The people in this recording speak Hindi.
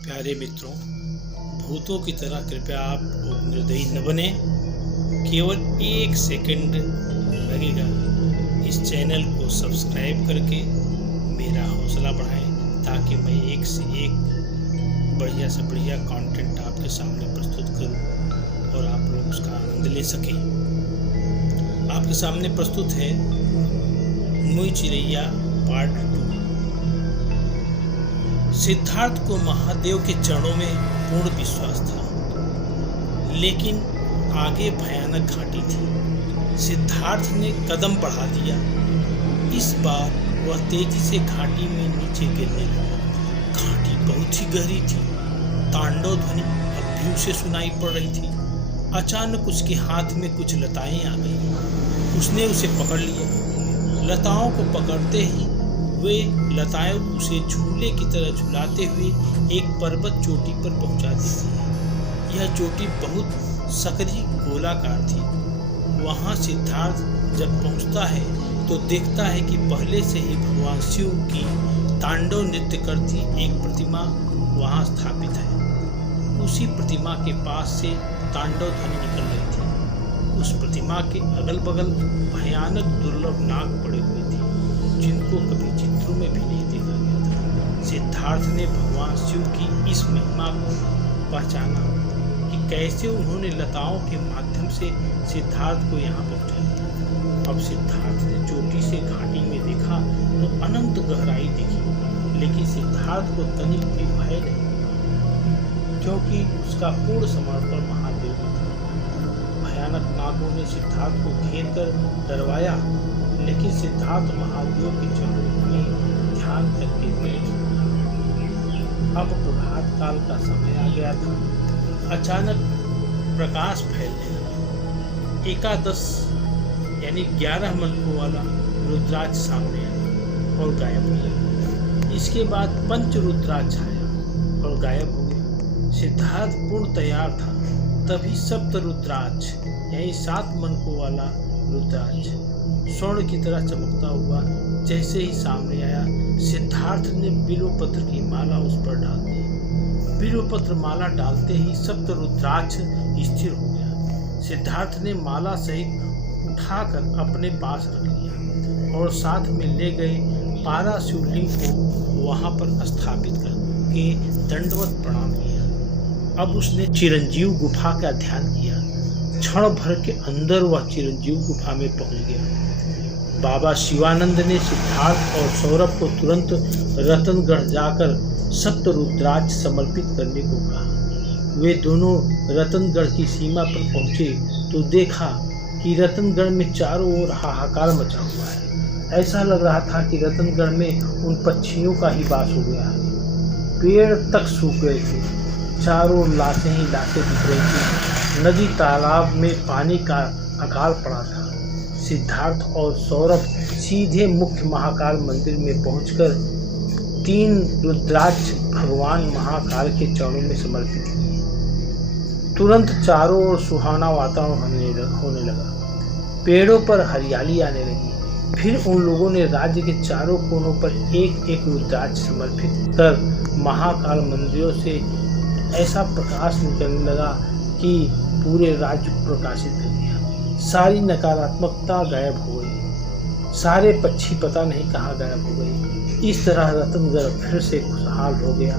प्यारे मित्रों, भूतों की तरह कृपया आप निर्दयी न बने। केवल 1 सेकंड लगेगा इस चैनल को सब्सक्राइब करके मेरा हौसला बढ़ाएं, ताकि मैं एक से एक बढ़िया से बढ़िया कंटेंट आपके सामने प्रस्तुत करूं और आप लोग उसका आनंद ले सकें। आपके सामने प्रस्तुत है मुई चिरैया पार्ट 2। सिद्धार्थ को महादेव के चरणों में पूर्ण विश्वास था, लेकिन आगे भयानक घाटी थी। सिद्धार्थ ने कदम बढ़ा दिया। इस बार वह तेजी से घाटी में नीचे गिरने लगा। घाटी बहुत ही गहरी थी। तांडव ध्वनि अब भी उसे सुनाई पड़ रही थी। अचानक उसके हाथ में कुछ लताएं आ गई। उसने उसे पकड़ लिया। लताओं को पकड़ते ही वे लताएं उसे झूले की तरह झुलाते हुए एक पर्वत चोटी पर पहुंचा देती है। यह चोटी बहुत सकरी गोलाकार थी। वहां सिद्धार्थ जब पहुंचता है तो देखता है कि पहले से ही भगवान शिव की तांडव नृत्य करती एक प्रतिमा वहां स्थापित है। उसी प्रतिमा के पास से तांडव ध्वनि निकल रही थी। उस प्रतिमा के अगल बगल भयानक दुर्लभ नाग पड़े हुए थे, जिनको कभी चित्रों में भी नहीं देखा गया था। सिद्धार्थ ने भगवान शिव की इस महिमा को पहचाना कि कैसे उन्होंने लताओं के माध्यम से सिद्धार्थ को यहाँ पहुँचा दिया। अब सिद्धार्थ ने चोटी से घाटी में देखा तो अनंत गहराई दिखी, लेकिन सिद्धार्थ को तनिक भी भय नहीं, क्योंकि उसका पूर्ण समर्पण महादेव में था। भयानक नागों ने सिद्धार्थ को घेर कर डरवाया, लेकिन सिद्धार्थ महादेव के चरणों में ध्यान करके बैठ गया। अब प्रभात काल का समय आ गया था। अचानक प्रकाश फैलने लगा। एकादश यानी 11 मनकों वाला रुद्राक्ष सामने आया और गायब हो गया। इसके बाद पंच रुद्राक्ष आया और गायब हो गया। सिद्धार्थ पूर्ण तैयार था। तभी सप्त रुद्राक्ष यानी 7 मनकों वाला रुद्राक्ष स्वर्ण की तरह चमकता हुआ जैसे ही सामने आया, सिद्धार्थ ने बिल्वपत्र की माला उस पर डाल दी। बिल्वपत्र माला डालते ही सप्त रुद्राक्ष स्थिर हो गया। सिद्धार्थ ने माला सहित उठाकर अपने पास रख लिया और साथ में ले गए पारा शिवलिंग को वहां पर स्थापित करके दंडवत प्रणाम किया। अब उसने चिरंजीव गुफा का ध्यान किया। क्षण भर के अंदर वह चिरंजीव गुफा में पहुंच गया। बाबा शिवानंद ने सिद्धार्थ और सौरभ को तुरंत रतनगढ़ जाकर सप्त रुद्राक्ष समर्पित करने को कहा। वे दोनों रतनगढ़ की सीमा पर पहुंचे तो देखा कि रतनगढ़ में चारों ओर हाहाकार मचा हुआ है। ऐसा लग रहा था कि रतनगढ़ में उन पक्षियों का ही वास हो गया है। पेड़ तक सूख गए थे। चारों लाशें ही लाशें दिख रही थी। नदी तालाब में पानी का अकाल पड़ा था। सिद्धार्थ और सौरभ सीधे मुख्य महाकाल मंदिर में पहुंचकर 3 रुद्राक्ष भगवान महाकाल के चरणों में समर्पित किए। तुरंत चारों ओर सुहाना वातावरण होने लगा। पेड़ों पर हरियाली आने लगी। फिर उन लोगों ने राज्य के चारों कोनों पर एक एक रुद्राक्ष समर्पित कर महाकाल मंदिरों से ऐसा प्रकाश निकलने लगा कि पूरे राज्य को प्रकाशित कर दिया। सारी नकारात्मकता गायब हो गई। सारे पक्षी पता नहीं कहाँ गायब हो गए। इस तरह रतनगढ़ फिर से खुशहाल हो गया।